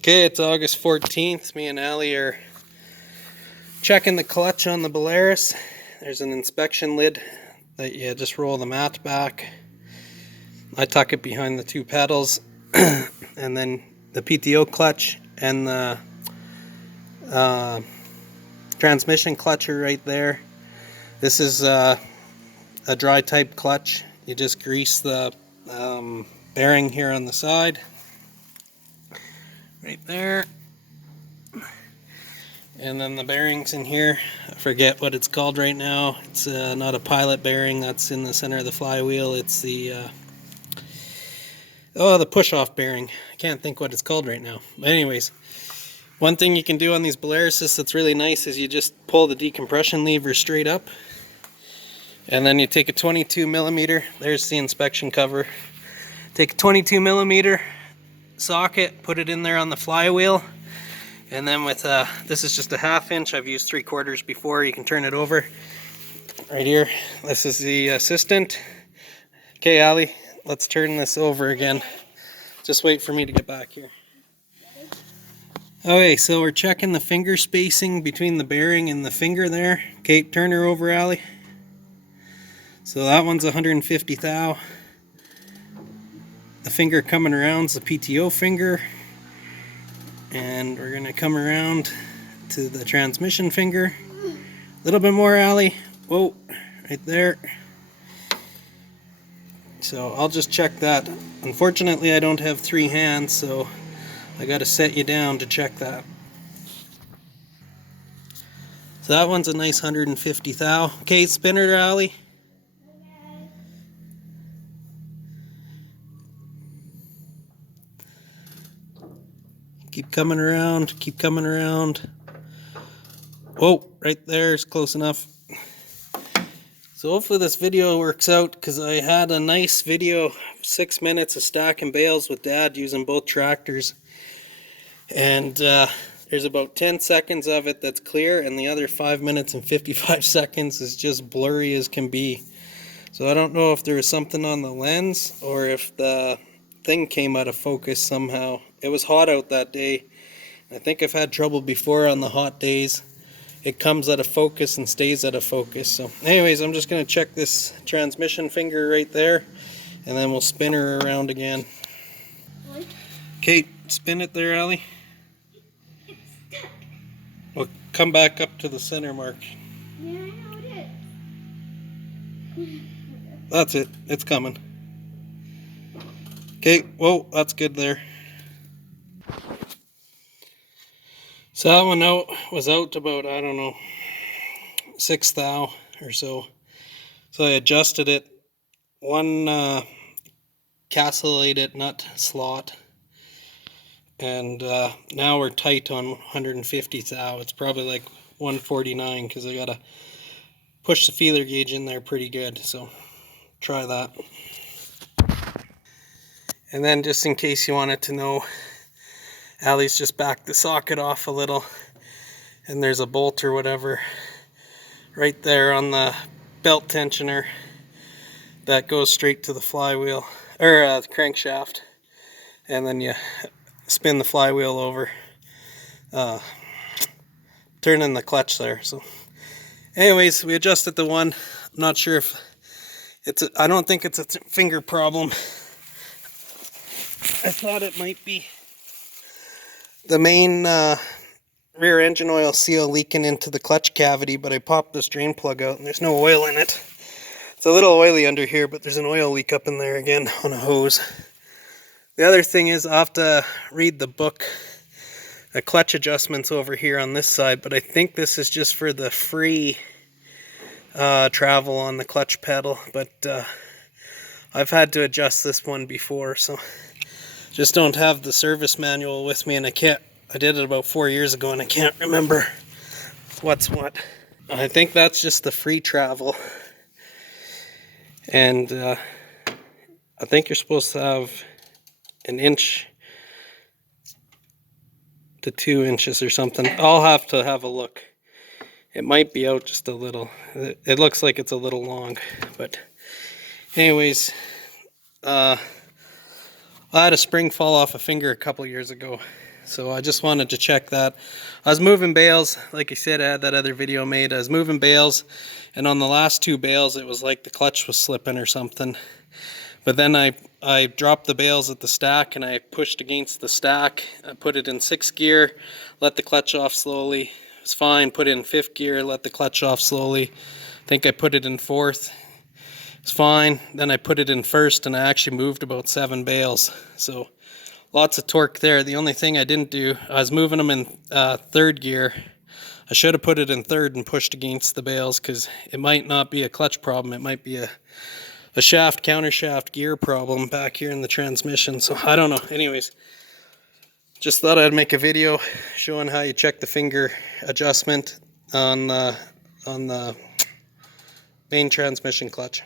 Okay, it's August 14th. Me and Allie are checking the clutch on the Belarus. There's an inspection lid that you just roll the mat back. I tuck it behind the two pedals, and then the PTO clutch and the transmission clutch are right there. This is a dry type clutch. You just grease the bearing here on the side, right there. And then the bearings in here, I forget what it's called right now. It's not a pilot bearing that's in the center of the flywheel. It's the the push-off bearing. I can't think what it's called right now. But anyways, one thing you can do on these Belaruses that's really nice is you just pull the decompression lever straight up, and then you take a 22 millimeter. There's the inspection cover. Take a 22 millimeter socket, put it in there on the flywheel. And then with, this is just a 1/2 inch. I've used 3/4 before. You can turn it over. Right here. This is the assistant. Okay, Allie, let's turn this over again. Just wait for me to get back here. Okay, so we're checking the finger spacing between the bearing and the finger there. Okay, turn her over, Allie. So that one's 150 thou. The finger coming around is the PTO finger. And we're going to come around to the transmission finger. A little bit more, Allie. Whoa, right there. So I'll just check that. Unfortunately, I don't have 3 hands, so I got to set you down to check that. So that one's a nice 150 thou. Okay, spin her, Allie. Keep coming around, keep coming around. Whoa, right there is close enough. So hopefully this video works out, because I had a nice video, 6 minutes of stacking bales with Dad using both tractors. And there's about 10 seconds of it that's clear, and the other 5 minutes and 55 seconds is just blurry as can be. So I don't know if there was something on the lens, or if the thing came out of focus somehow. It was hot out that day. I think I've had trouble before on the hot days. It comes out of focus and stays out of focus. So anyways, I'm just going to check this transmission finger right there, and then we'll spin her around again. Okay, spin it there, Allie. We'll come back up to the center mark. Yeah, I know it is. That's it. It's coming. Okay, whoa, that's good there. So that one was out about, I don't know, 6 thou or so. So I adjusted it. One castellated nut slot. And now we're tight on 150 thou. It's probably like 149, because I gotta push the feeler gauge in there pretty good. So try that. And then, just in case you wanted to know, Allie's just backed the socket off a little, and there's a bolt or whatever right there on the belt tensioner that goes straight to the flywheel, or the crankshaft, and then you spin the flywheel over, turning the clutch there. So anyways, we adjusted the one. I'm not sure if I don't think it's a finger problem. I thought it might be the main rear engine oil seal leaking into the clutch cavity, but I popped this drain plug out and there's no oil in it. It's a little oily under here, but there's an oil leak up in there again on a hose. The other thing is, I'll have to read the book. The clutch adjustments over here on this side, but I think this is just for the free travel on the clutch pedal, but I've had to adjust this one before, so just don't have the service manual with me, and I did it about 4 years ago, and I can't remember what's what. I think that's just the free travel, and I think you're supposed to have 1 inch to 2 inches or something. I'll have to have a look. It might be out just a little. It looks like it's a little long, but anyways, I had a spring fall off a finger a couple years ago, So I just wanted to check that. I was moving bales, like I said, I had that other video made. I was moving bales, and on the last 2 bales it was like the clutch was slipping or something. But then I dropped the bales at the stack and I pushed against the stack. I put it in 6th gear, let the clutch off slowly. It's fine. Put it in 5th gear, let the clutch off slowly. I think I put it in 4th. It's fine. Then I put it in 1st and I actually moved about 7 bales. So lots of torque there. The only thing I didn't do, I was moving them in 3rd gear. I should have put it in 3rd and pushed against the bales because it might not be a clutch problem. It might be a shaft, countershaft gear problem back here in the transmission. So I don't know. Anyways, just thought I'd make a video showing how you check the finger adjustment on the main transmission clutch.